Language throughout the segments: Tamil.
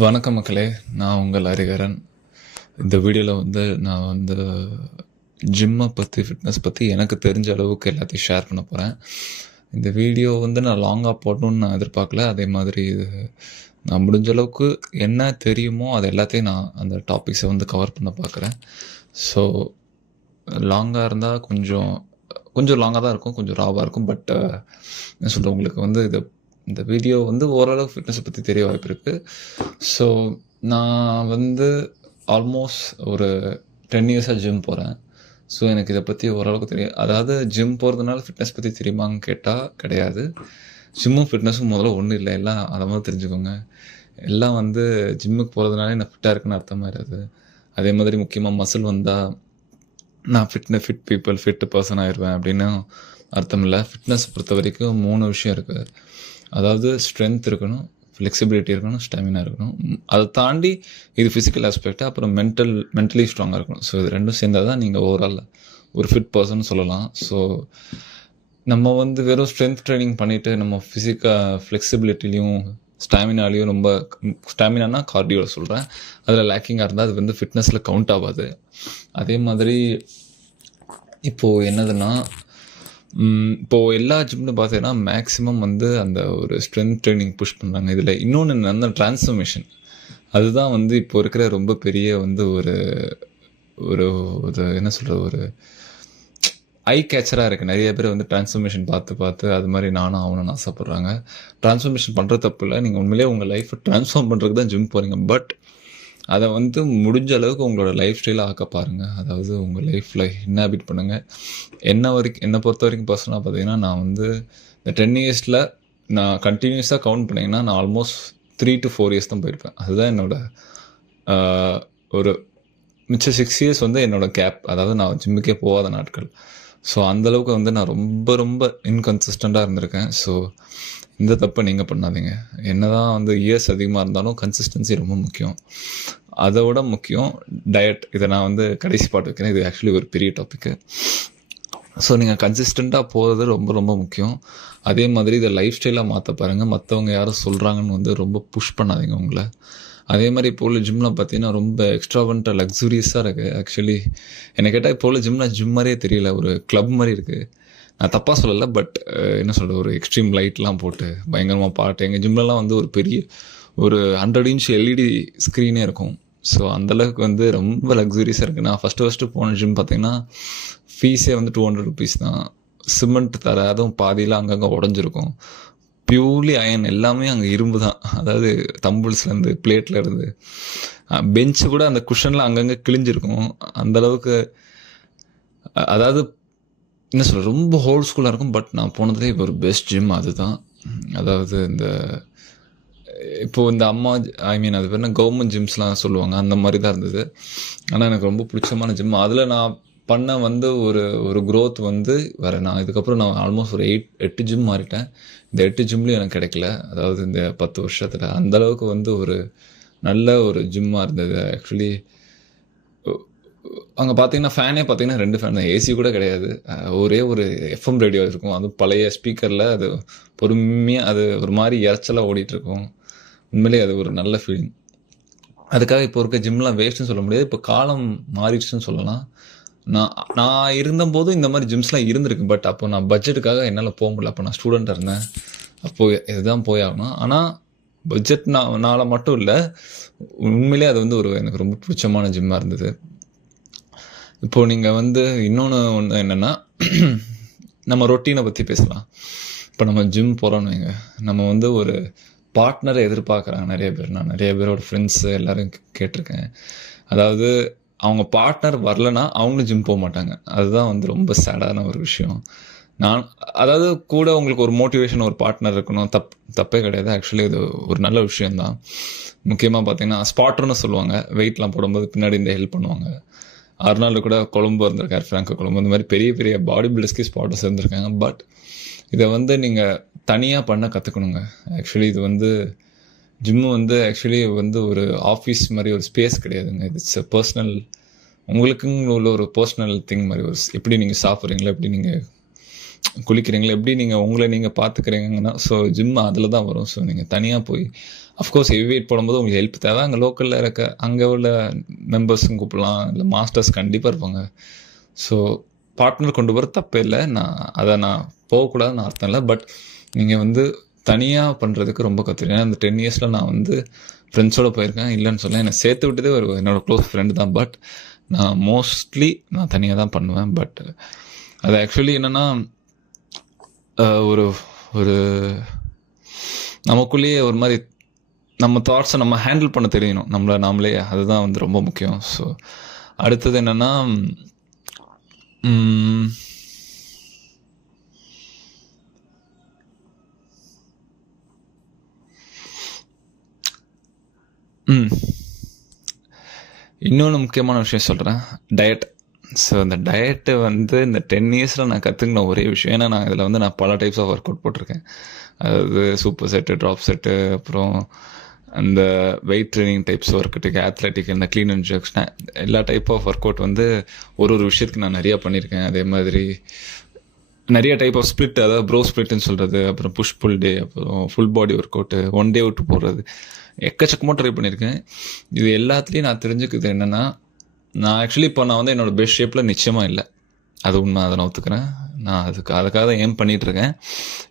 வணக்கம் மக்களே, நான் உங்கள் ஹரிஹரன். இந்த வீடியோவில் நான் ஜிம்மை பற்றி, ஃபிட்னஸ் பற்றி எனக்கு தெரிஞ்ச அளவுக்கு எல்லாத்தையும் ஷேர் பண்ண போகிறேன். இந்த வீடியோ நான் லாங்காக போடணும்னு நான் எதிர்பார்க்கல. அதே மாதிரி நான் முடிஞ்ச அளவுக்கு என்ன தெரியுமோ அது எல்லாத்தையும் நான் அந்த டாபிக்ஸை கவர் பண்ண பார்க்குறேன். ஸோ லாங்காக இருந்தால் கொஞ்சம் லாங்காக தான் இருக்கும், கொஞ்சம் ராவாக இருக்கும். பட் என்ன சொல்கிறேன், உங்களுக்கு இந்த வீடியோ ஓரளவு ஃபிட்னஸை பற்றி தெரிய வாய்ப்பு இருக்குது. ஸோ நான் ஆல்மோஸ்ட் ஒரு 10 இயர்ஸாக ஜிம் போகிறேன். ஸோ எனக்கு இதை பற்றி ஓரளவுக்கு தெரியும். அதாவது ஜிம் போகிறதுனால ஃபிட்னஸ் பற்றி தெரியுமான்னு கேட்டால் கிடையாது. ஜிம்மும் ஃபிட்னஸும் முதல்ல ஒன்றும் இல்லை, எல்லாம் அதை மாதிரி தெரிஞ்சுக்கோங்க. எல்லாம் ஜிம்முக்கு போகிறதுனால நான் ஃபிட்டாக இருக்குன்னு அர்த்தமாக இருது. அதே மாதிரி முக்கியமாக மசில் வந்தால் நான் ஃபிட் பர்சன் ஆயிடுவேன் அப்படின்னு அர்த்தம் இல்லை. ஃபிட்னஸ் பொறுத்த வரைக்கும் 3 விஷயம் இருக்குது. அதாவது ஸ்ட்ரென்த் இருக்கணும், ஃப்ளெக்சிபிலிட்டி இருக்கணும், ஸ்டாமினா இருக்கணும். அதை தாண்டி இது ஃபிசிக்கல் ஆஸ்பெக்ட், அப்புறம் மென்டலி ஸ்ட்ராங்காக இருக்கணும். ஸோ இது ரெண்டும் சேர்ந்தால் தான் நீங்கள் ஓவரால் ஒரு ஃபிட் பர்சன் சொல்லலாம். ஸோ நம்ம வெறும் ஸ்ட்ரென்த் ட்ரைனிங் பண்ணிவிட்டு நம்ம ஃப்ளெக்சிபிலிட்டிலையும் ஸ்டாமினாலையும் ஸ்டாமினானா கார்டியோவில் சொல்கிறேன், அதில் லேக்கிங்காக இருந்தால் அது ஃபிட்னஸில் கவுண்ட் ஆகாது. அதே மாதிரி இப்போது என்னதுன்னா, இப்போது எல்லா ஜிம்னு பார்த்தீங்கன்னா மேக்ஸிமம் அந்த ஒரு ஸ்ட்ரென்த் ட்ரைனிங் புஷ் பண்ணுறாங்க. இதில் இன்னொன்று என்னன்னா ட்ரான்ஸ்ஃபர்மேஷன். அதுதான் இப்போ இருக்கிற ரொம்ப பெரிய ஒரு ஒரு என்ன சொல்கிறது, ஒரு ஐ கேச்சராக இருக்குது. நிறைய பேர் ட்ரான்ஸ்ஃபர்மேஷன் பார்த்து அது மாதிரி நானும் ஆகணும்னு ஆசைப்பட்றாங்க. ட்ரான்ஸ்ஃபர்மேஷன் பண்ணுறது தப்பு இல்லை, நீங்கள் உண்மையிலேயே உங்கள் லைஃப்பை ட்ரான்ஸ்ஃபார்ம் பண்ணுறதுக்கு தான் ஜிம் போகிறீங்க. பட் அதை முடிஞ்ச அளவுக்கு உங்களோட லைஃப் ஸ்டைலாக ஆக்க பாருங்கள். அதாவது உங்கள் லைஃப்பில் இன்ஹாபிட் பண்ணுங்கள். என்னை பொறுத்த வரைக்கும் பர்சனலாக பார்த்தீங்கன்னா, நான் இந்த 10 இயர்ஸில் நான் கண்டினியூஸாக கவுண்ட் பண்ணிங்கன்னா நான் ஆல்மோஸ்ட் 3 to 4 இயர்ஸ் தான் போயிருப்பேன். அதுதான் ஒரு மிச்சம் 6 இயர்ஸ் என்னோட கேப், அதாவது நான் ஜிம்முக்கே போகாத நாட்கள். ஸோ அந்தளவுக்கு நான் ரொம்ப இன்கன்சிஸ்டண்ட்டாக இருந்திருக்கேன். ஸோ இந்த தப்பை நீங்கள் பண்ணாதீங்க. என்ன தான் இயர்ஸ் அதிகமாக இருந்தாலும் கன்சிஸ்டன்சி ரொம்ப முக்கியம். அதை விட முக்கியம் டயட். இதை நான் கடைசி பாட்டு வைக்கிறேன், இது ஆக்சுவலி ஒரு பெரிய டாப்பிக்கு. ஸோ நீங்கள் கன்சிஸ்டண்ட்டாக போகிறது ரொம்ப முக்கியம். அதே மாதிரி இதை லைஃப் ஸ்டைலாக மாற்ற பாருங்கள். மற்றவங்க யாரும் சொல்கிறாங்கன்னு ரொம்ப புஷ் பண்ணாதீங்க உங்களை. அதே மாதிரி இப்போ உள்ள ஜிம்லாம் பார்த்தீங்கன்னா ரொம்ப எக்ஸ்ட்ராவண்ட்டாக லக்ஸூரியஸாக இருக்குது. ஆக்சுவலி என்னை கேட்டால் இப்போ உள்ள ஜிம் மாதிரியே தெரியல, ஒரு கிளப் மாதிரி இருக்குது. நான் தப்பாக சொல்லலை, பட் என்ன சொல்கிறது, ஒரு எக்ஸ்ட்ரீம் லைட்லாம் போட்டு பயங்கரமாக பாட்டு. எங்கள் ஜிம்லலாம் ஒரு பெரிய ஒரு 100 inch LED ஸ்க்ரீனே இருக்கும். ஸோ அந்தளவுக்கு ரொம்ப லக்ஸூரியஸாக இருக்குது. நான் ஃபஸ்ட்டு போன ஜிம் பார்த்தீங்கன்னா ஃபீஸே 200 rupees தான். சிமெண்ட் தர, அதுவும் பாதியில் அங்கங்கே உடஞ்சிருக்கும். பியூர்லி அயன், எல்லாமே அங்கே இரும்பு தான். அதாவது தம்பிள்ஸ்லேருந்து பிளேட்டில் இருந்து பெஞ்சு கூட அந்த குஷனில் அங்கங்கே கிழிஞ்சிருக்கும். அந்தளவுக்கு அதாவது என்ன சொல்ல, ரொம்ப ஹோல்ட் ஸ்கூலாக இருக்கும். பட் நான் போனதுலேயே இப்போ ஒரு பெஸ்ட் ஜிம் அதுதான். அதாவது இப்போது இந்த அம்மா அது பேர் கவர்மெண்ட் ஜிம்ஸ்லாம் சொல்லுவாங்க, அந்த மாதிரி தான் இருந்தது. ஆனால் எனக்கு ரொம்ப பிடிச்சமான ஜிம். அதில் நான் பண்ண ஒரு க்ரோத் வேறு. நான் இதுக்கப்புறம் நான் ஆல்மோஸ்ட் ஒரு 8 ஜிம் மாறிட்டேன். இந்த 8 ஜிம்லேயும் எனக்கு கிடைக்கல. அதாவது இந்த 10 வருஷத்தில் அந்தளவுக்கு ஒரு நல்ல ஒரு ஜிம்மாக இருந்தது. ஆக்சுவலி அங்கே பார்த்தீங்கன்னா ஃபேனே பார்த்தீங்கன்னா 2 ஃபேன் தான், ஏசி கூட கிடையாது. ஒரே ஒரு FM ரேடியோ இருக்கும், அது பழைய ஸ்பீக்கரில். அது பொறுமையாக அது ஒரு மாதிரி இறைச்சலாக ஓடிட்டுருக்கும். உண்மையிலேயே அது ஒரு நல்ல ஃபீலிங். அதுக்காக இப்போ இருக்க ஜிம்லாம் வேஸ்ட்டுன்னு சொல்ல முடியாது, இப்போ காலம் மாறிடுச்சுன்னு சொல்லலாம். நான் இருந்தபோதும் இந்த மாதிரி ஜிம்ஸ்லாம் இருந்திருக்கு. பட் அப்போ நான் பட்ஜெட்டுக்காக என்னால் போக முடியல. அப்போ நான் ஸ்டூடெண்ட்டாக இருந்தேன். அப்போது இதுதான் போய் ஆகணும். ஆனால் பட்ஜெட்னால மட்டும் இல்லை, உண்மையிலே அது ஒரு எனக்கு ரொம்ப பிடிச்சமான ஜிம்மாக இருந்தது. இப்போது நீங்கள் இன்னொன்று என்னென்னா, நம்ம ரொட்டீனை பற்றி பேசலாம். இப்போ நம்ம ஜிம் போகிறோன்னு வைங்க, நம்ம ஒரு பார்ட்னரை எதிர்பார்க்குறாங்க நிறைய பேர். நான் நிறைய பேரோட ஃப்ரெண்ட்ஸு எல்லோரும் கேட்டிருக்கேன். அதாவது அவங்க பார்ட்னர் வரலன்னா அவங்களும் ஜிம் போக மாட்டாங்க. அதுதான் ரொம்ப சேடான ஒரு விஷயம். அதாவது கூட உங்களுக்கு ஒரு மோட்டிவேஷன், ஒரு பார்ட்னர் இருக்கணும், தப்பே கிடையாது. ஆக்சுவலி இது ஒரு நல்ல விஷயந்தான். முக்கியமாக பார்த்தீங்கன்னா ஸ்பாட்டர்னு சொல்லுவாங்க, வெயிட்லாம் போடும்போது பின்னாடி இந்த ஹெல்ப் பண்ணுவாங்க. அர்னால்டு கூட கொலம்போ இருந்திருக்காரு, ஃப்ராங்கோ கொலம்போ. இந்த மாதிரி பெரிய பெரிய பாடி பில்டர்ஸ்க்கு ஸ்பாட்டர்ஸ் இருந்திருக்காங்க. பட் இதை நீங்கள் தனியாக பண்ண கற்றுக்கணுங்க. ஆக்சுவலி இது ஜிம்மு ஆக்சுவலி ஒரு ஆஃபீஸ் மாதிரி ஒரு ஸ்பேஸ் கிடையாதுங்க. இட்ஸ் எ பர்சனல், உங்களுக்குன்னு உள்ள ஒரு பர்சனல் திங் மாதிரி. எப்படி நீங்கள் சாப்பிட்றீங்களோ, எப்படி நீங்கள் குளிக்கிறீங்களா, எப்படி நீங்கள் உங்களை நீங்கள் பார்த்துக்கிறீங்கன்னா, ஸோ ஜிம் அதில் தான் வரும். ஸோ நீங்கள் தனியாக போய் அஃப்கோர்ஸ் ஹெவி வெயிட் போடும்போது உங்களுக்கு ஹெல்ப் தேவை. அங்கே லோக்கலில் இருக்க அங்கே உள்ள மெம்பர்ஸும் கூப்பிடலாம், இல்லை மாஸ்டர்ஸ் கண்டிப்பாக இருப்பாங்க. ஸோ பார்ட்னர் கொண்டு போகிற தப்பே இல்லை. நான் போகக்கூடாதுன்னு அர்த்தம் இல்லை. பட் நீங்கள் வந்து தனியாக பண்ணுறதுக்கு ரொம்ப கற்றுருக்கேன். ஏன்னா இந்த 10 இயர்ஸில் நான் வந்து ஃப்ரெண்ட்ஸோடு போயிருக்கேன், இல்லைன்னு சொல்ல. என்னை சேர்த்து விட்டதே என்னோடய க்ளோஸ் ஃப்ரெண்டு தான். பட் நான் மோஸ்ட்லி நான் தனியாக தான் பண்ணுவேன். பட் அது ஆக்சுவலி என்னென்னா ஒரு ஒரு நமக்குள்ளேயே ஒரு மாதிரி நம்ம தாட்ஸை நம்ம ஹேண்டில் பண்ண தெரியணும், நாமளே. அதுதான் வந்து ரொம்ப முக்கியம். ஸோ அடுத்தது என்னென்னா இன்னொன்று முக்கியமான விஷயம் சொல்கிறேன், டயட். ஸோ இந்த டயட்டு வந்து இந்த 10 இயர்ஸில் நான் கற்றுக்கின ஒரே விஷயம். ஏன்னா இதில் வந்து நான் பல டைப்ஸ் ஆஃப் ஒர்க் அவுட் போட்டிருக்கேன். அதாவது சூப்பர் செட்டு, ட்ராப் செட்டு, அப்புறம் அந்த வெயிட் ட்ரைனிங் டைப்ஸ் ஒர்க் அவுட்டுக்கு, அத்லெட்டிக், இந்த க்ளீன் அண்ட் ஜெர்க்ஸ், எல்லா டைப் ஆஃப் ஒர்க் அவுட் வந்து ஒரு விஷயத்துக்கு நான் நிறையா பண்ணியிருக்கேன். அதே மாதிரி நிறைய டைப் ஆஃப் ஸ்பிளிட், அதாவது ப்ரோ ஸ்பிளிட்னு சொல்கிறது, அப்புறம் புஷ் புல் டே, அப்புறம் full body work out, 1 day விட்டு போடுறது, எக்கச்சக்கமாக ட்ரை பண்ணியிருக்கேன். இது எல்லாத்துலேயும் நான் தெரிஞ்சுக்கிறது என்னென்னா, நான் ஆக்சுவலி இப்போ நான் வந்து என்னோடய பெஸ்ட் ஷேப்பில் நிச்சயமாக இல்லை. அது உண்மை, அதை நான் ஒத்துக்கிறேன். நான் அதுக்காக தான் ஏம் பண்ணிகிட்ருக்கேன்.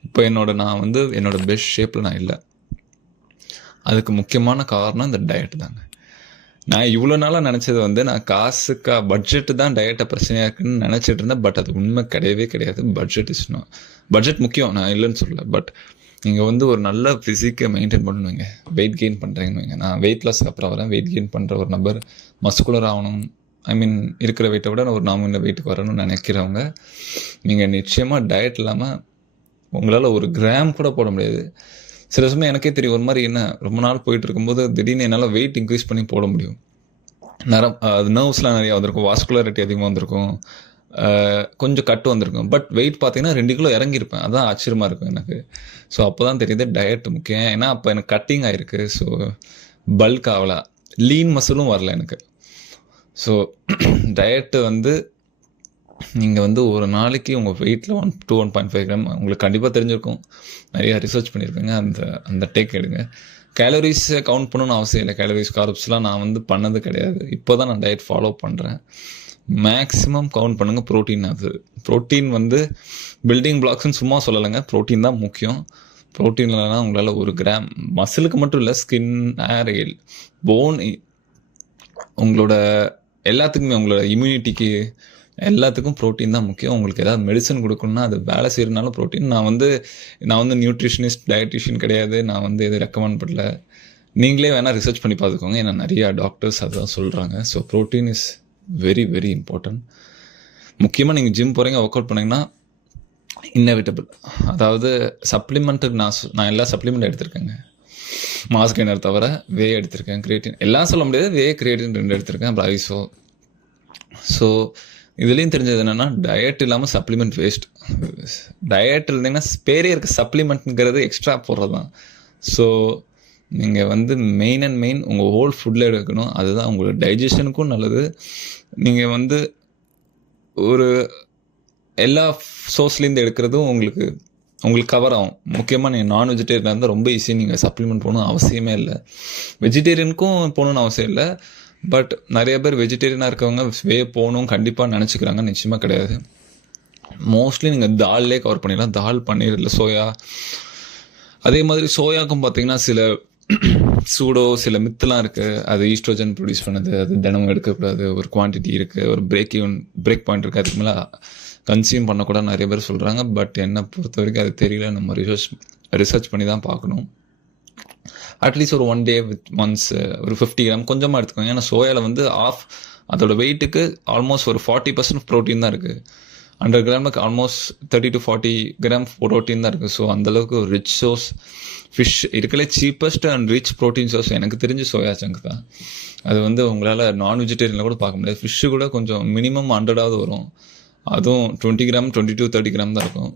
இப்போ நான் வந்து என்னோடய பெஸ்ட் ஷேப்பில் நான் இல்லை. அதுக்கு முக்கியமான காரணம் இந்த டயட் தாங்க. நான் இவ்வளோ நாளாக நினச்சது வந்து நான் பட்ஜெட்டு தான் டயட்டை பிரச்சனையாக இருக்குன்னு நினச்சிட்டு இருந்தேன். பட் அது உண்மை கிடையவே கிடையாது. பட்ஜெட் முக்கியம், நான் இல்லைன்னு சொல்லலை. பட் நீங்கள் வந்து ஒரு நல்ல ஃபிசிக்கை மெயின்டைன் பண்ணணுங்க. வெயிட் கெயின் பண்ணுறீங்கன்னு வைங்க. நான் வெயிட் லாஸ்க்கு அப்புறம் வரேன். வெயிட் கெயின் பண்ணுற ஒரு நபர், மஸ்குலர் ஆகணும், இருக்கிற வெயிட்டை விட ஒரு நார்மல் வெயிட்டுக்கு வரணும்னு நினைக்கிறவங்க, நீங்கள் நிச்சயமாக டயட் இல்லாமல் உங்களால் ஒரு கிராம் கூட போட முடியாது. சில சமயம் எனக்கே தெரியும், ஒரு மாதிரி என்ன ரொம்ப நாள் போயிட்டு இருக்கும்போது திடீர்னு என்னால் வெயிட் இன்க்ரீஸ் பண்ணி போட முடியும். நர்வ்ஸ்லாம் நிறையா வந்திருக்கும், வாஸ்குலாரிட்டி அதிகமாக வந்திருக்கும், கொஞ்சம் கட்டு வந்திருக்கும். பட் வெயிட் பார்த்தீங்கன்னா 2 கிலோ இறங்கியிருப்பேன். அதான் ஆச்சரியமாக இருக்கும் எனக்கு. ஸோ அப்போ தான் தெரியுது டயட் முக்கியம். ஏன்னா அப்போ எனக்கு கட்டிங் ஆகிருக்கு. ஸோ பல்க் ஆகலை, லீன் மசிலும் வரல எனக்கு. ஸோ டயட்டு வந்து நீங்கள் வந்து ஒரு நாளைக்கு உங்கள் வெயிட்டில் 1 to 1.5 கிராம் உங்களுக்கு கண்டிப்பாக தெரிஞ்சிருக்கும். நிறையா ரிசர்ச் பண்ணியிருக்கேங்க. அந்த டேக் எடுங்க. கேலரிஸை கவுண்ட் பண்ணணும்னு அவசியம் இல்லை. கேலரிஸ், கார்ப்ஸ்லாம் நான் வந்து பண்ணது கிடையாது. இப்போ தான் நான் டயட் ஃபாலோ பண்ணுறேன். மேக்ஸிமம் கவுண்ட் பண்ணுங்கள். ப்ரோட்டீன் வந்து பில்டிங் பிளாக்ஸ்ன்னு சும்மா சொல்லலைங்க. ப்ரோட்டீன் தான் முக்கியம். ப்ரோட்டீன் இல்லைனா உங்களால் 1 கிராம், மசிலுக்கு மட்டும் இல்லை, ஸ்கின், ஹேர், போன், உங்களோட எல்லாத்துக்குமே, உங்களோட இம்யூனிட்டிக்கு எல்லாத்துக்கும் ப்ரோட்டீன் தான் முக்கியம். உங்களுக்கு ஏதாவது மெடிசன் கொடுக்கணுன்னா அது வேலை செய்கிறதுனால ப்ரோட்டீன். நான் வந்து நியூட்ரிஷனிஸ்ட், டயட்டிஷியன் கிடையாது. நான் வந்து எது ரெக்கமெண்ட் பண்ணல. நீங்களே வேணால் ரிசர்ச் பண்ணி பார்த்துக்கோங்க. ஏன்னா நிறையா டாக்டர்ஸ் அதுதான் சொல்கிறாங்க. So protein is very very important. முக்கியமாக நீங்கள் ஜிம் போகிறீங்க, ஒர்க் அவுட் பண்ணிங்கன்னா இன்னெவிட்டபிள். அதாவது சப்ளிமெண்ட்டுக்கு நான் எல்லா சப்ளிமெண்ட் எடுத்திருக்கேங்க. மாஸ் கெய்னர் தவிர வே எடுத்திருக்கேன், கிரியேட்டின் எல்லாம் சொல்ல முடியாது, வே, கிரியேட்டின் 2 எடுத்திருக்கேன், அப்புறம் ஐசோ. ஸோ இதுலேயும் தெரிஞ்சது என்னென்னா, டயட் இல்லாமல் சப்ளிமெண்ட் வேஸ்ட். டயட் இருந்தீங்கன்னா பேரே இருக்க சப்ளிமெண்ட்டுங்கிறது எக்ஸ்ட்ரா போடுறது தான். ஸோ நீங்கள் வந்து மெயின் உங்கள் ஹோல் ஃபுட்டில் எடுக்கணும். அதுதான் உங்களோட டைஜஷனுக்கும் நல்லது. நீங்கள் வந்து ஒரு எல்லா சோர்ஸ்லேருந்து எடுக்கிறதும் உங்களுக்கு கவர் ஆகும். முக்கியமாக நீங்கள் நான் வெஜிடேரியனாக இருந்தால் ரொம்ப ஈஸி. நீங்கள் சப்ளிமெண்ட் போகணும் அவசியமே இல்லை. வெஜிடேரியனுக்கும் போகணுன்னு அவசியம் இல்லை. பட் நிறைய பேர் வெஜிடேரியனாக இருக்கவங்க வே போகணும் கண்டிப்பாக நினச்சிக்கிறாங்க. நிச்சயமாக கிடையாது. மோஸ்ட்லி நீங்கள் தால்லே கவர் பண்ணிடலாம். தால், பன்னீர், இல்லை சோயா. அதே மாதிரி சோயாவுக்கும் பார்த்தீங்கன்னா சில மித்தெலாம் இருக்குது. அது ஈஸ்ட்ரோஜன் ப்ரொடியூஸ் பண்ணுது, அது தினமும் எடுக்கக்கூடாது, ஒரு குவான்டிட்டி இருக்குது, ஒரு பிரேக் பாயிண்ட் இருக்குது, அதுக்கு மேலே கன்சியூம் பண்ணக்கூட நிறைய பேர் சொல்கிறாங்க. பட் என்னை பொறுத்த வரைக்கும் அது தெரியல. நம்ம ரிசர்ச் பண்ணி தான் பார்க்கணும். அட்லீஸ்ட் ஒரு 1 day ஒன்ஸ் ஒரு 50 கிராம் கொஞ்சமாக எடுத்துக்கோங்க. ஏன்னா சோயாவில் வந்து அதோட வெயிட்டுக்கு ஆல்மோஸ்ட் ஒரு 40% ப்ரோட்டீன் தான் இருக்குது. 100 கிராமுக்கு ஆல்மோஸ்ட் 30 to 40 கிராம் ப்ரோட்டீன் தான் இருக்குது. ஸோ அந்தளவுக்கு ஒரு ரிச் சோர்ஸ். ஃபிஷ் இருக்கலே cheapest and rich protein source எனக்கு தெரிஞ்சு சோயா சங்க் தான். அது வந்து உங்களால் நான் வெஜிடேரியனில் கூட பார்க்க முடியாது. ஃபிஷ்ஷு கூட கொஞ்சம் மினிமம் 100ஆவது வரும். அதுவும் 20 கிராம் 20 to 30 கிராம் தான் இருக்கும்.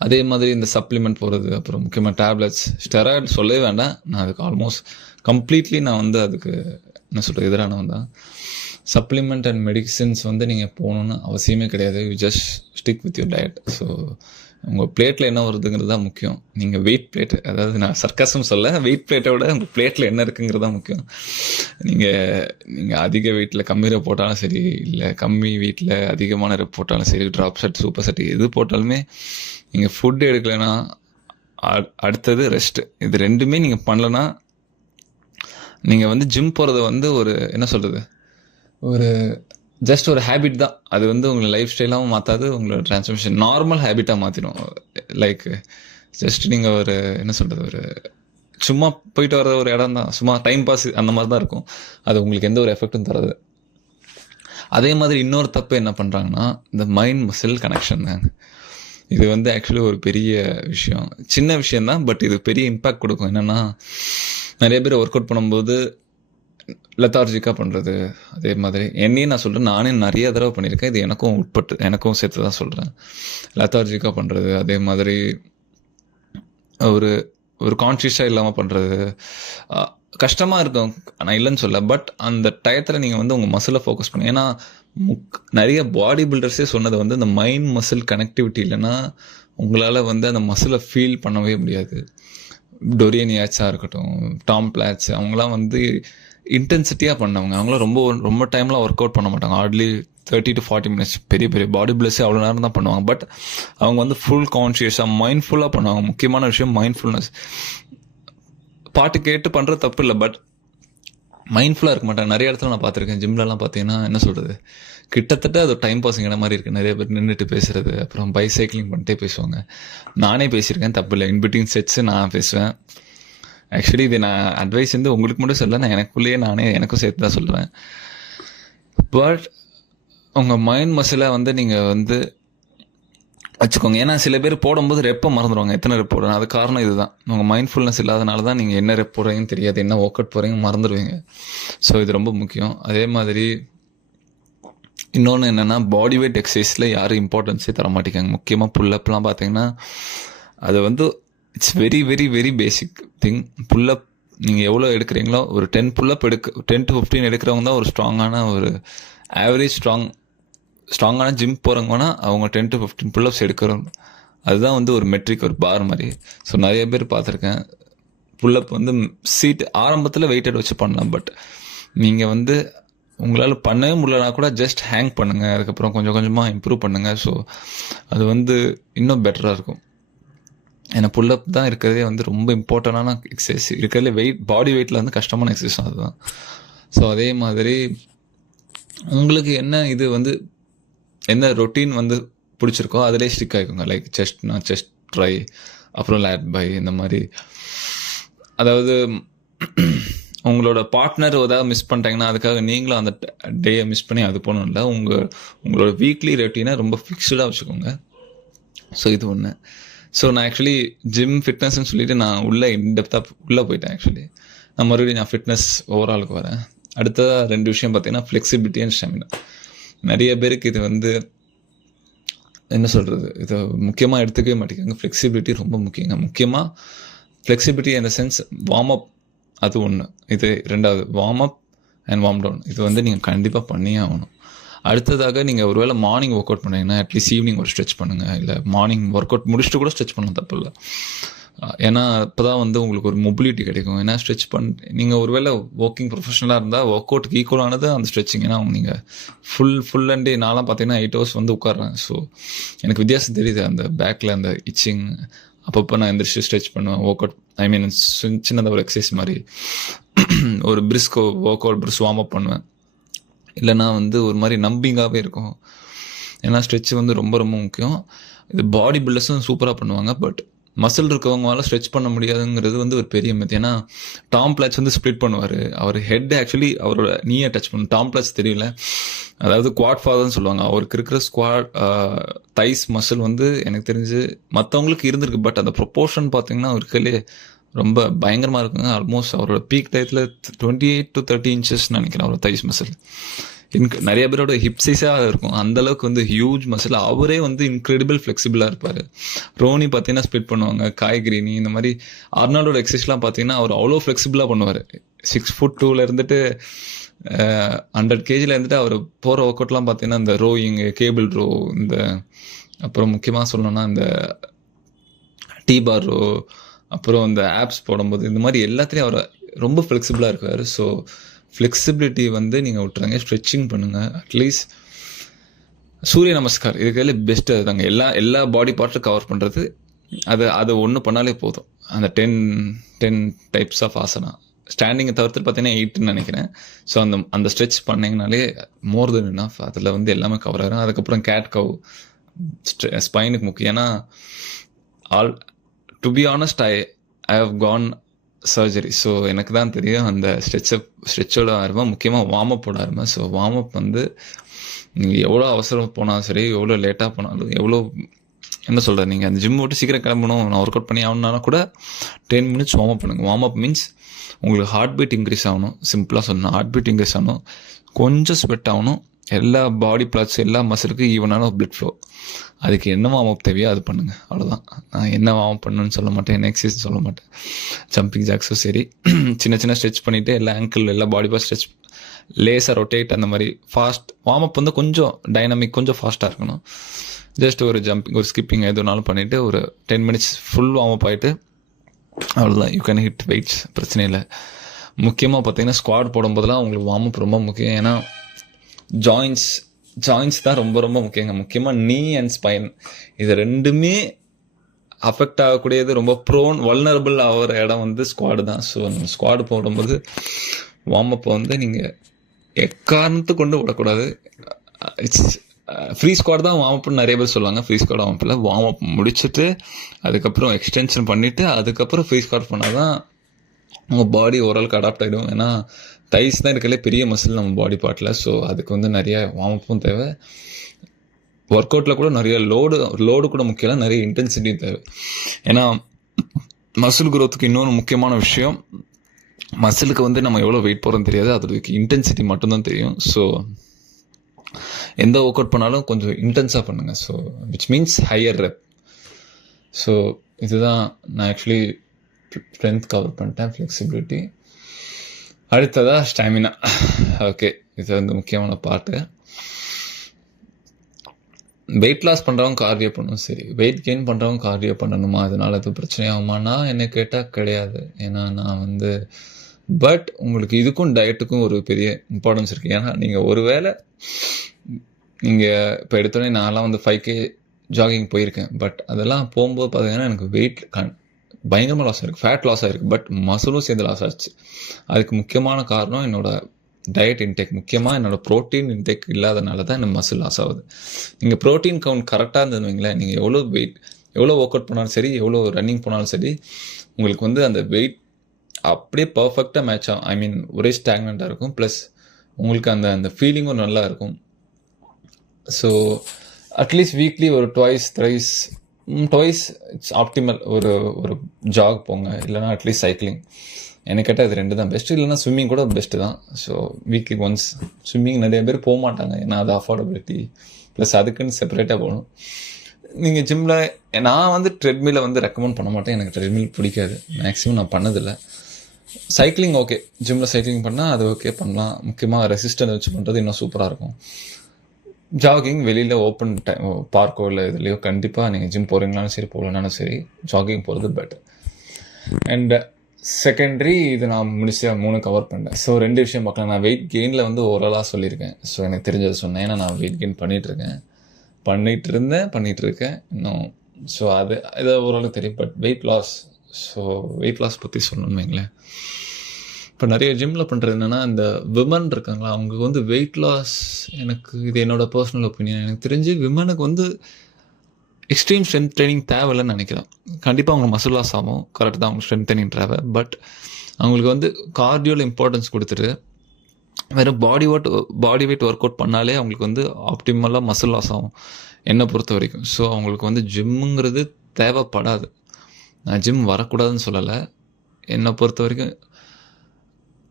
அதே மாதிரி இந்த சப்ளிமெண்ட் போகிறது, அப்புறம் முக்கியமாக டேப்லெட்ஸ், ஸ்டெராய்டு சொல்லவே வேண்டாம். நான் அதுக்கு ஆல்மோஸ்ட் கம்ப்ளீட்லி நான் வந்து அதுக்கு என்ன சொல்கிறது எதிரானவன் தான். சப்ளிமெண்ட் அண்ட் மெடிசின்ஸ் வந்து நீங்கள் போகணுன்னு அவசியமே கிடையாது. You just stick with your diet. So உங்கள் பிளேட்டில் என்ன வருதுங்கிறது தான் முக்கியம். நீங்கள் வெயிட் பிளேட், அதாவது நான் சர்க்காசம் சொல்ல, வெயிட் பிளேட்டை விட உங்கள் பிளேட்டில் என்ன இருக்குங்கிறது தான் முக்கியம். நீங்கள் அதிக வெயிட்டில் கம்மி ரெப் போட்டாலும் சரி, இல்லை கம்மி வெயிட்டில் அதிகமான ரெப் போட்டாலும் சரி, ட்ராப் செட் சூப்பர் செட் எது போட்டாலுமே நீங்கள் ஃபுட்டு எடுக்கலைன்னா அடுத்தது ரெஸ்ட்டு. இது ரெண்டுமே நீங்கள் பண்ணலன்னா நீங்கள் வந்து ஜிம் போகிறது வந்து ஒரு என்ன சொல்கிறது, ஒரு ஜஸ்ட் ஒரு ஹேபிட் தான். அது வந்து உங்களை லைஃப் ஸ்டைலாகவும் மாற்றாது, உங்களோட ட்ரான்ஸ்ஃபர்மேஷன் நார்மல் ஹேபிட்டாக மாற்றிடும். லைக் ஜஸ்ட் நீங்கள் ஒரு என்ன சொல்கிறது, ஒரு சும்மா போயிட்டு வர ஒரு இடம் தான், சும்மா டைம் பாஸ் அந்த மாதிரி தான் இருக்கும். அது உங்களுக்கு எந்த ஒரு எஃபெக்டும் தராது. அதே மாதிரி இன்னொரு தப்பு என்ன பண்ணுறாங்கன்னா, இந்த மைண்ட் மசில் கனெக்ஷன் தாங்க. இது வந்து ஆக்சுவலி ஒரு பெரிய விஷயம், சின்ன விஷயந்தான், பட் இது பெரிய இம்பேக்ட் கொடுக்கும். என்னென்னா, நிறைய பேர் ஒர்க் அவுட் பண்ணும்போது லெத்தார்ஜிக்காக பண்ணுறது. அதே மாதிரி என்னையும் நான் சொல்கிறேன், நானே நிறைய தடவை பண்ணியிருக்கேன், இது எனக்கும் சேர்த்து தான் சொல்கிறேன். லெத்தார்ஜிக்காக பண்ணுறது, அதே மாதிரி ஒரு ஒரு கான்ஷியஸாக இல்லாமல் பண்ணுறது கஷ்டமாக இருக்கும், நான் இல்லைன்னு சொல்ல. பட் அந்த டயத்தில் நீங்கள் வந்து உங்கள் மசிலை ஃபோக்கஸ் பண்ணுங்க. ஏன்னா நிறைய பாடி பில்டர்ஸே சொன்னது வந்து இந்த மைண்ட் மசில் கனெக்டிவிட்டி இல்லைன்னா உங்களால் வந்து அந்த மசிலை ஃபீல் பண்ணவே முடியாது. டொரியன் யாட்ஸாக இருக்கட்டும், டாம் பிளாட்ஸ், அவங்களாம் வந்து இன்டென்சிட்டியாக பண்ணவங்க. அவங்களாம் ரொம்ப டைம்லாம் ஒர்க் அவுட் பண்ண மாட்டாங்க. Hardly 30 to 40 minutes. பெரிய பாடி பில்டர்ஸே அவ்வளோ நேரம் தான் பண்ணுவாங்க. பட் அவங்க வந்து ஃபுல் கான்ஷியஸாக மைண்ட்ஃபுல்லாக பண்ணுவாங்க. முக்கியமான விஷயம் மைண்ட்ஃபுல்னஸ். பாட்டு கேட்டு பண்ணுறது தப்பு இல்லை, பட் மைண்ட்ஃபுல்லாக இருக்க மாட்டாங்க. நிறைய இடத்துல நான் பார்த்துருக்கேன், ஜிம்லலாம் பார்த்தீங்கன்னா என்ன சொல்கிறது, கிட்டத்தட்ட அது டைம் பாஸிங் இடம் மாதிரி இருக்குது. நிறைய பேர் நின்றுட்டு பேசுகிறது, அப்புறம் பைசைக்கிளிங் பண்ணிட்டே பேசுவாங்க. நானே பேசியிருக்கேன், தப்பு இல்லை. இன்பிட்வீன் செட்ஸு நான் பேசுவேன். ஆக்சுவலி இது நான் அட்வைஸ் வந்து உங்களுக்கு மட்டும் சொல்ல, நான் எனக்குள்ளேயே எனக்கும் சேர்த்து தான் சொல்லுவேன். பட் உங்கள் மைண்ட் மசிலை வந்து நீங்கள் வந்து வச்சுக்கோங்க. ஏன்னா சில பேர் போடும்போது ரெப்பை மறந்துடுவாங்க, எத்தனை ரெப் போடுறேன். அது காரணம் இதுதான், உங்கள் மைண்ட்ஃபுல்னஸ் இல்லாதனால தான் நீங்கள் என்ன ரெப் போடுறீங்கன்னு தெரியாது, என்ன ஒர்க் அவுட் போகிறீங்க மறந்துடுவீங்க. ஸோ இது ரொம்ப முக்கியம். அதே மாதிரி இன்னொன்று என்னென்னா, பாடி வெயிட் எக்ஸசைஸில் யாரும் இம்பார்ட்டன்ஸே தர மாட்டேங்காங்க. முக்கியமாக புல்லப்லாம் பார்த்தீங்கன்னா, அது வந்து it's very very very basic thing. Pull-up நீங்கள் எவ்வளோ எடுக்கிறீங்களோ, ஒரு 10 புல்லப் 10 to 15 எடுக்கிறவங்க தான் ஒரு ஸ்ட்ராங்கான, ஒரு ஆவரேஜ் ஸ்ட்ராங்கான ஜிம் போகிறவங்கன்னா அவங்க 10 to 15 புல்லப்ஸ் எடுக்கிறோம். அதுதான் வந்து ஒரு மெட்ரிக், ஒரு பார் மாதிரி. ஸோ நிறைய பேர் பார்த்துருக்கேன், புல்லப் வந்து சீட் ஆரம்பத்தில் வெயிட்டட் வச்சு பண்ணலாம். பட் நீங்கள் வந்து உங்களால் பண்ணவே முடியலனா கூட ஜஸ்ட் ஹேங் பண்ணுங்கள், அதுக்கப்புறம் கொஞ்சம் கொஞ்சமாக இம்ப்ரூவ் பண்ணுங்கள். ஸோ அது வந்து இன்னும் பெட்டராக இருக்கும். ஏன்னா புல்லப் தான் இருக்கிறதே வந்து ரொம்ப இம்பார்ட்டண்டான எக்ஸசைஸ். இருக்கிறதுலே பாடி வெயிட்டில் வந்து கஷ்டமான எக்ஸசைஸ் அதுதான். ஸோ அதே மாதிரி உங்களுக்கு இது வந்து என்ன ரொட்டீன் வந்து பிடிச்சிருக்கோ அதிலே ஸ்டிக் ஆகிக்கோங்க. லைக் செஸ்ட் ட்ரை, அப்புறம் லேட் பை, இந்த மாதிரி. அதாவது உங்களோட பார்ட்னர் ஏதாவது மிஸ் பண்ணிட்டாங்கன்னா அதுக்காக நீங்களும் அந்த டேயை மிஸ் பண்ணி அது போகணும் இல்லை. உங்களோட வீக்லி ரொட்டீனை ரொம்ப ஃபிக்ஸ்டாக வச்சுக்கோங்க. ஸோ இது ஒன்று. ஸோ நான் ஆக்சுவலி ஜிம் ஃபிட்னஸ்ன்னு சொல்லிட்டு நான் உள்ளே போயிட்டேன். ஆக்சுவலி நான் மறுபடியும் ஃபிட்னஸ் ஓவராலுக்கு வரேன். அடுத்ததாக 2 விஷயம் பார்த்தீங்கன்னா, ஃப்ளெக்சிபிலிட்டி அண்ட் ஸ்டாமினா. நிறைய பேருக்கு இது வந்து என்ன சொல்கிறது, இதை முக்கியமாக எடுத்துக்கவே மாட்டேங்காங்க. ஃப்ளெக்சிபிலிட்டி ரொம்ப முக்கியங்க. முக்கியமாக ஃப்ளெக்சிபிலிட்டி இந்த சென்ஸ் வார்ம் அப், அது ஒன்று. இது 2வது warm up and warm down. இது வந்து நீங்கள் கண்டிப்பாக பண்ணியே ஆகணும். அடுத்ததாக நீங்கள் ஒருவேளை மார்னிங் ஒர்க் அவுட் பண்ணிங்கன்னா அட்லீஸ்ட் ஈவினிங் ஒரு ஸ்ட்ரெச் பண்ணுங்கள். இல்லை மார்னிங் ஒர்க் அவுட் முடிச்சுட்டு கூட ஸ்ட்ரெச் பண்ணலாம், தப்பு இல்லை. ஏன்னா இப்போ தான் வந்து உங்களுக்கு ஒரு மொபிலிட்டி கிடைக்கும். ஏன்னா ஸ்ட்ரெச் நீங்கள் ஒருவேளை ஒர்க்கிங் ப்ரொஃபஷனலாக இருந்தால் ஒர்க் அவுட்டுக்கு ஈக்குவலானது அந்த ஸ்ட்ரெச்சிங். ஏன்னா நீங்கள் ஃபுல் அண்ட் டே நான்லாம் பார்த்தீங்கன்னா 8 hours வந்து உட்காடுறேன். ஸோ எனக்கு வித்தியாசம் தெரியுது, அந்த பேக்கில் அந்த இச்சிங். அப்பப்போ நான் எந்திரிச்சு ஸ்ட்ரெச் பண்ணுவேன். ஒர்க் அவுட் சின்னதாக ஒரு எக்ஸசைஸ் மாதிரி ஒரு brisk work out warm up பண்ணுவேன். இல்லைனா வந்து ஒரு மாதிரி நம்பிங்காகவே இருக்கும். ஏன்னா ஸ்ட்ரெச் வந்து ரொம்ப ரொம்ப முக்கியம். இது பாடி பில்டர்ஸும் சூப்பராக பண்ணுவாங்க. பட் மசில் இருக்கவங்களால ஸ்ட்ரெச் பண்ண முடியாதுங்கிறது வந்து ஒரு பெரிய மித். ஏன்னா டாம் பிளாட்ஸ் வந்து ஸ்ப்ளிட் பண்ணுவார். அவர் ஹெட் ஆக்சுவலி அவரோட நீயை டச் பண்ணும். டாம் பிளாட்ஸ் தெரியல, அதாவது குவாட் ஃபாதர்னு சொல்லுவாங்க. அவருக்கு இருக்கிற தைஸ் மசில் வந்து எனக்கு தெரிஞ்சு மற்றவங்களுக்கு இருந்திருக்கு. பட் அந்த ப்ரொப்போர்ஷன் பார்த்தீங்கன்னா அவருக்குள்ளே ரொம்ப பயங்கரமாக இருக்குங்க. ஆல்மோஸ்ட் அவரோட பீக் டயத்தில் 28 to 30 inches நினைக்கிறேன் அவரோட தைஸ் மசில். நிறைய பேரோட ஹிப் சைஸாக இருக்கும், அந்தளவுக்கு வந்து ஹியூஜ் மசில். அவரே வந்து இன்க்ரெடிபிள் ஃப்ளெக்சிபிளாக இருப்பார். ரோனி பார்த்தீங்கன்னா ஸ்ப்ளிட் பண்ணுவாங்க, காய்கறினி இந்த மாதிரி. அர்னால்டோட எக்ஸசைஸ்லாம் பார்த்தீங்கன்னா அவர் அவ்வளோ ஃப்ளெக்சிபிளாக பண்ணுவார். 6'2" இருந்துட்டு 100 kgல இருந்துட்டு அவர் போகிற ஒர்க் அவுட்லாம் பார்த்தீங்கன்னா இந்த ரோயிங்கு, கேபிள் ரோ, இந்த அப்புறம் முக்கியமாக சொல்லணும்னா இந்த T-bar ரோ, அப்புறம் இந்த ஆப்ஸ் போடும்போது இந்த மாதிரி எல்லாத்துலேயும் அவர் ரொம்ப ஃப்ளெக்சிபிளாக இருக்கார். ஸோ ஃப்ளெக்சிபிலிட்டி வந்து நீங்கள் விட்டுறாங்க, ஸ்ட்ரெச்சிங் பண்ணுங்கள். அட்லீஸ்ட் சூரிய நமஸ்கார் இதுக்கையில் பெஸ்ட்டு அதுதாங்க. எல்லா பாடி பார்ட்டும் கவர் பண்ணுறது. அது ஒன்று பண்ணாலே போதும். அந்த 10 டைப்ஸ் ஆஃப் ஆசனா ஸ்டாண்டிங்கை தவிர்த்து பார்த்தீங்கன்னா 8ன்னு நினைக்கிறேன். ஸோ அந்த ஸ்ட்ரெச் பண்ணிங்கனாலே மோர் தென் இனஃப். அதில் வந்து எல்லாமே கவர் ஆகும். அதுக்கப்புறம் கேட் கவ் ஸ்பைனுக்கு முக்கியம். ஏன்னா to be honest I have gone surgery. So எனக்கு தான் தெரியும் அந்த ஸ்ட்ரெச்சோட ஆரம்பம், முக்கியமாக வார்ம் அப்போட ஆரம்பம். ஸோ வார்ம் அப் வந்து நீங்கள் எவ்வளோ அவசரம் போனாலும் சரி, எவ்வளோ லேட்டாக போனாலும், எவ்வளோ என்ன சொல்கிறது, நீங்கள் அந்த ஜிம் விட்டு சீக்கிரம் கிளம்பணும், நான் ஒர்க் அவுட் பண்ணி ஆகணும்னாலும் கூட 10 minutes வார்ம் அப் பண்ணுங்கள். வார்ம் அப் மீன்ஸ் உங்களுக்கு ஹார்ட் பீட் இன்க்ரீஸ் ஆகணும். சிம்பிளாக சொல்லணும், ஹார்ட் பீட் இன்க்ரீஸ் ஆகணும், கொஞ்சம் ஸ்வெட் ஆகணும், எல்லா பாடி பார்ட்ஸ் எல்லா மசிலுக்கும் ஈவனான பிளட் ஃப்ளோ. அதுக்கு என்ன வார்ம் அப் தேவையோ அது பண்ணுங்கள். அவ்வளோதான். நான் என்ன வார்ம் அப் பண்ணணும்னு சொல்ல மாட்டேன், என்ன எக்ஸசைஸ் சொல்ல மாட்டேன். ஜம்பிங் ஜாக்ஸும் சரி, சின்ன சின்ன ஸ்ட்ரெச் பண்ணிவிட்டு எல்லா ஆங்கிள் எல்லா பாடி பார்ட் ஸ்ட்ரெச், லேசாக ரொட்டேட், அந்த மாதிரி ஃபாஸ்ட் வார்ம் அப் வந்து கொஞ்சம் டைனமிக், கொஞ்சம் ஃபாஸ்ட்டாக இருக்கணும். ஜஸ்ட் ஒரு ஜம்பிங், ஒரு ஸ்கிப்பிங் எதுனாலும் பண்ணிவிட்டு ஒரு 10 minutes ஃபுல் வார்ம் அப் ஆகிட்டு அவ்வளோதான். யூ கேன் ஹிட் வெயிட்ஸ், பிரச்சனை இல்லை. முக்கியமாக பார்த்தீங்கன்னா ஸ்குவாட் போடும்போதெல்லாம் உங்களுக்கு வார்ம் அப் ரொம்ப முக்கியம். ஏன்னா ஜாயின்ஸ் தான் ரொம்ப ரொம்ப முக்கியங்க. முக்கியமாக நீ அண்ட் ஸ்பைன் இது ரெண்டுமே அஃபெக்ட் ஆகக்கூடியது, ரொம்ப வல்னரபிள் ஆகிற இடம் வந்து ஸ்குவாடு தான். ஸோ அந்த ஸ்குவாடு போடும்போது வார்ம் அப்பை வந்து நீங்கள் எக்காரணத்து கொண்டு விடக்கூடாது. இட்ஸ் ஃப்ரீ ஸ்குவாட் தான் வார்ம் அப்னு நிறைய பேர் சொல்லுவாங்க. ஃப்ரீ ஸ்குவாட் வார்ம் அப்பில் வார்ம் அப் முடிச்சுட்டு அதுக்கப்புறம் எக்ஸ்டென்ஷன் பண்ணிவிட்டு அதுக்கப்புறம் ஃப்ரீ ஸ்குவாட் பண்ணால் தான் உங்கள் பாடி ஓரளவுக்கு அடாப்ட் ஆகிடும். ஏன்னா தைஸ் தான் இருக்கலே பெரிய மசில் நம்ம பாடி பார்ட்டில். ஸோ அதுக்கு வந்து நிறைய வார்ம் அப்பும் தேவை. ஒர்க் அவுட்டில் கூட நிறைய லோடு கூட முக்கியம், நிறைய இன்டென்சிட்டியும் தேவை. ஏன்னா மசில் குரோத்துக்கு இன்னொரு முக்கியமான விஷயம், மசிலுக்கு வந்து நம்ம எவ்வளோ வெயிட் போகிறோன்னு தெரியாது, அதோடக்கு இன்டென்சிட்டி மட்டும்தான் தெரியும். ஸோ எந்த ஒர்க் அவுட் பண்ணாலும் கொஞ்சம் இன்டென்ஸாக பண்ணுங்கள். So which means higher rep. So இதுதான் நான் ஆக்சுவலி ஸ்ட்ரென்த் கவர் பண்ணிட்டேன், ஃப்ளெக்சிபிலிட்டி. அடுத்ததாக ஸ்டாமினா. ஓகே, இது வந்து முக்கியமான பார்ட்டு. வெயிட் லாஸ் பண்ணுறவங்க கார்டியோ பண்ணணும், சரி. வெயிட் கெயின் பண்ணுறவங்க கார்டியோ பண்ணணுமா, அதனால அது பிரச்சனையாகுமானா என்ன கேட்டால் கிடையாது. ஏன்னா நான் வந்து பட் உங்களுக்கு இதுக்கும் டயட்டுக்கும் ஒரு பெரிய இம்பார்ட்டன்ஸ் இருக்குது. ஏன்னா நீங்கள் ஒருவேளை நீங்கள் இப்போ எடுத்தோடனே நான்லாம் வந்து 5K ஜாகிங் போயிருக்கேன். பட் அதெல்லாம் போகும்போது பார்த்தீங்கன்னா எனக்கு வெயிட் பயங்கரமாக லாஸ் ஆகிருக்கு, ஃபேட் லாஸ் ஆகிருக்கு, பட் மசிலும் சேர்ந்து லாஸ் ஆச்சு. அதுக்கு முக்கியமான காரணம் என்னோடய டயட் இன்டேக், முக்கியமாக என்னோடய ப்ரோட்டீன் இன்டேக் இல்லாதனால தான் எனக்கு மசில் லாஸ் ஆகுது. நீங்கள் ப்ரோட்டீன் கவுண்ட் கரெக்டாக இருந்ததுன்னு வைங்களேன், நீங்கள் எவ்வளோ ஒர்க் அவுட் பண்ணாலும் சரி, எவ்வளோ ரன்னிங் போனாலும் சரி, உங்களுக்கு வந்து அந்த வெயிட் அப்படியே பர்ஃபெக்டாக மேட்ச் ஆகும். ஐ மீன் ஒரே ஸ்டாக்னண்ட்டாக இருக்கும். ப்ளஸ் உங்களுக்கு அந்த ஃபீலிங்கும் நல்லா இருக்கும். ஸோ அட்லீஸ்ட் வீக்லி ஒரு ட்வைஸ் இட்ஸ் ஆப்டிமல். ஒரு ஜாக் போங்க, இல்லைனா அட்லீஸ்ட் சைக்கிளிங். எனக்கு கேட்டால் இது 2 தான் பெஸ்ட்டு. இல்லைனா ஸ்விம்மிங் கூட பெஸ்ட்டு தான். ஸோ வீக்லி ஒன்ஸ் ஸ்விம்மிங் நிறைய பேர் போக மாட்டாங்க, ஏன்னா அது அஃபோர்டபிலிட்டி, ப்ளஸ் அதுக்குன்னு செப்பரேட்டாக போகணும். நீங்கள் ஜிம்மில், நான் வந்து ட்ரெட்மில்லை வந்து ரெக்கமெண்ட் பண்ண மாட்டேன், எனக்கு ட்ரெட்மில் பிடிக்காது, மேக்ஸிமம் நான் பண்ணதில்லை. சைக்கிளிங் ஓகே, ஜிம்மில் சைக்கிளிங் பண்ணால் அது ஓகே பண்ணலாம். முக்கியமாக ரெசிஸ்டன்ஸ் வச்சு பண்ணுறது இன்னும் சூப்பராக இருக்கும். ஜாகிங் வெளியில் ஓப்பன் பார்க்கோ இல்லை இதுலையோ கண்டிப்பாக நீங்கள் ஜிம் போகிறீங்கனாலும் சரி, போகலனாலும் சரி, ஜாகிங் போகிறது பெட்டர். அண்ட் செகண்டரி இது நான் முடிச்சு 3 கவர் பண்ணேன். ஸோ 2 விஷயம் பார்க்கலாம். நான் வெயிட் கெயினில் வந்து ஓரளவாக சொல்லியிருக்கேன். ஸோ எனக்கு தெரிஞ்சதை சொன்னேன். ஏன்னா நான் வெயிட் கெயின் பண்ணிகிட்ருக்கேன் இன்னும். ஸோ அது ஓரளவுக்கு தெரியும். பட் வெயிட் லாஸ் பற்றி சொல்லணும்னு வைங்களேன். இப்போ நிறைய ஜிம்மில் பண்ணுறது என்னென்னா, இந்த விமன் இருக்காங்களா, அவங்க வந்து வெயிட் லாஸ், எனக்கு இது என்னோடய பர்சனல் ஒப்பீனியன், எனக்கு தெரிஞ்சு விமனுக்கு வந்து எக்ஸ்ட்ரீம் ஸ்ட்ரென்த் ட்ரைனிங் தேவையில்லைன்னு நினைக்கிறேன். கண்டிப்பாக அவங்க மசில் லாஸ் ஆகும், கரெக்ட் தான், அவங்க ஸ்ட்ரென்த் ட்ரைனிங் தேவை. பட் அவங்களுக்கு வந்து கார்டியோவில் இம்பார்ட்டன்ஸ் கொடுத்துட்டு வெறும் பாடி வெயிட் ஒர்க் அவுட் பண்ணாலே அவங்களுக்கு வந்து ஆப்டிமலாக மசில் லாஸ் ஆகும் என்னை பொறுத்த வரைக்கும். ஸோ அவங்களுக்கு வந்து ஜிம்முங்கிறது தேவைப்படாது. நான் ஜிம் வரக்கூடாதுன்னு சொல்லலை, என்னை பொறுத்த வரைக்கும்.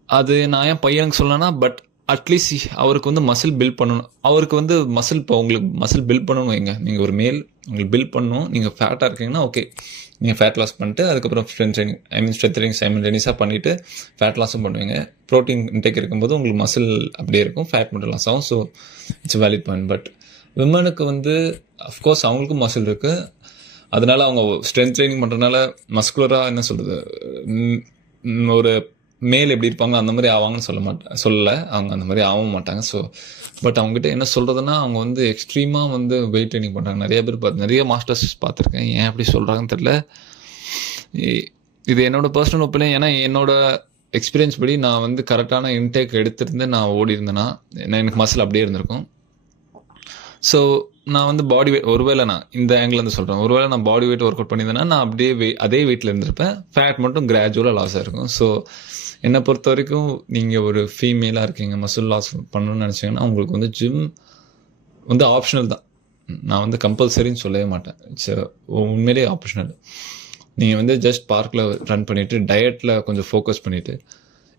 அது நான் ஏன் பையனுக்கு சொல்லலைன்னா, பட் அட்லீஸ்ட் அவருக்கு வந்து மசில் பில்ட் பண்ணணும். அவருக்கு வந்து மசில், இப்போ உங்களுக்கு மசில் பில்ட் பண்ணணும் வைங்க, நீங்கள் ஒரு மேல் உங்களுக்கு பில்ட் பண்ணணும், நீங்கள் ஃபேட்டாக இருக்கீங்கன்னா ஓகே, நீங்கள் ஃபேட் லாஸ் பண்ணிட்டு அதுக்கப்புறம் ஸ்ட்ரென்த் ட்ரைனிங் சைமல்டேனியஸாக பண்ணிவிட்டு ஃபேட் லாஸும் பண்ணுவீங்க. ப்ரோட்டீன் இன்டேக் இருக்கும்போது உங்களுக்கு மசில் அப்படியே இருக்கும், ஃபேட் மட்டும் லாஸ் ஆகும். So it's valid point. But விமனுக்கு வந்து அஃப்கோர்ஸ் அவங்களுக்கும் மசில் இருக்குது, அதனால அவங்க ஸ்ட்ரென்த் ட்ரைனிங் பண்ணுறதுனால மஸ்குலராக என்ன சொல்கிறது, ஒரு மேல் எப்படி இருப்பாங்க அந்த மாதிரி ஆவாங்கன்னு சொல்லலை, அவங்க அந்த மாதிரி ஆகவும் மாட்டாங்க. ஸோ பட் அவங்ககிட்ட என்ன சொல்கிறதுனா, அவங்க வந்து எக்ஸ்ட்ரீமாக வந்து வெயிட் ட்ரைனிங் பண்ணுறாங்க. நிறைய பேர் நிறைய மாஸ்டர்ஸ் பார்த்துருக்கேன். ஏன் அப்படி சொல்கிறாங்கன்னு தெரில. இது என்னோட பர்சனல் ஒப்பீனியன். ஏன்னா என்னோட எக்ஸ்பீரியன்ஸ் படி நான் வந்து கரெக்டான இன்டேக் எடுத்திருந்து நான் ஓடி இருந்தேன்னா எனக்கு மசில் அப்படியே இருந்திருக்கும். ஸோ நான் வந்து பாடி வெயிட், ஒருவேளை நான் இந்த ஆங்கிலேருந்து சொல்கிறேன், ஒருவேளை நான் பாடி வெயிட் ஒர்க் அவுட் பண்ணியிருந்தேன்னா நான் அப்படியே அதே வெயிட்டில் இருந்திருப்பேன். ஃபேட் மட்டும் கிராஜுவலாக லாஸ் ஆகிருக்கும். ஸோ என்னை பொறுத்த வரைக்கும் நீங்கள் ஒரு ஃபீமேலாக இருக்கீங்க, மசில் லாஸ் பண்ணணும்னு நினச்சிங்கன்னா உங்களுக்கு வந்து ஜிம் வந்து ஆப்ஷனல் தான். நான் வந்து கம்பல்சரின்னு சொல்லவே மாட்டேன். இட்ஸ் உண்மையிலே ஆப்ஷனல். நீங்கள் வந்து ஜஸ்ட் பார்க்கில் ரன் பண்ணிவிட்டு டயட்டில் கொஞ்சம் ஃபோக்கஸ் பண்ணிவிட்டு,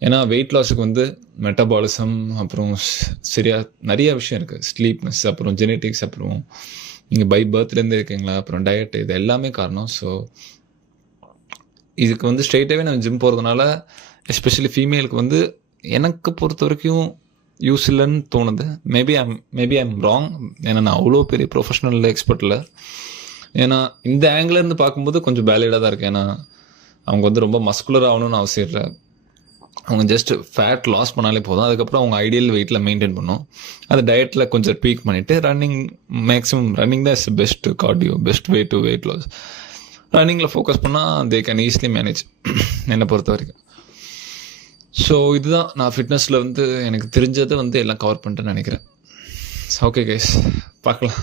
ஏன்னா வெயிட் லாஸுக்கு வந்து மெட்டபாலிசம், அப்புறம் சரியாக நிறைய விஷயம் இருக்குது, ஸ்லீப்னஸ், அப்புறம் ஜெனட்டிக்ஸ், அப்புறம் நீங்கள் பை பர்த்லேருந்து இருக்கீங்களா, அப்புறம் டயட், இது எல்லாமே காரணம். ஸோ இதுக்கு வந்து ஸ்ட்ரெயிட்டாகவே நான் ஜிம் போகிறதுனால எஸ்பெஷலி ஃபீமேலுக்கு வந்து எனக்கு பொறுத்த வரைக்கும் யூஸ் இல்லைன்னு தோணுது. Maybe I'm wrong. ஏன்னா நான் அவ்வளோ பெரிய ப்ரொஃபஷனல் எக்ஸ்பர்ட் இல்லை. ஏன்னா இந்த ஆங்கிலேருந்து பார்க்கும்போது கொஞ்சம் வேலிடாக தான் இருக்குது. ஏன்னா அவங்க வந்து ரொம்ப மஸ்குலர் ஆகணும்னு அவசியம் இல்லை, அவங்க ஜஸ்ட் ஃபேட் லாஸ் பண்ணாலே போதும். அதுக்கப்புறம் அவங்க ஐடியல் வெயிட்டில் மெயின்டைன் பண்ணும். அது டயட்டில் கொஞ்சம் ட்வீக் பண்ணிவிட்டு ரன்னிங், மேக்ஸிமம் ரன்னிங் தான் is best cardio, best way to weight loss. ரன்னிங்கில் ஃபோக்கஸ் பண்ணால் தே கேன் ஈஸிலி மேனேஜ் என்னை பொறுத்த வரைக்கும். ஸோ இதுதான் நான் ஃபிட்னஸில் வந்து எனக்கு தெரிஞ்சதை வந்து எல்லாம் கவர் பண்ணிட்டேன்னு நினைக்கிறேன். ஓகே கைஸ், பார்க்கலாம்.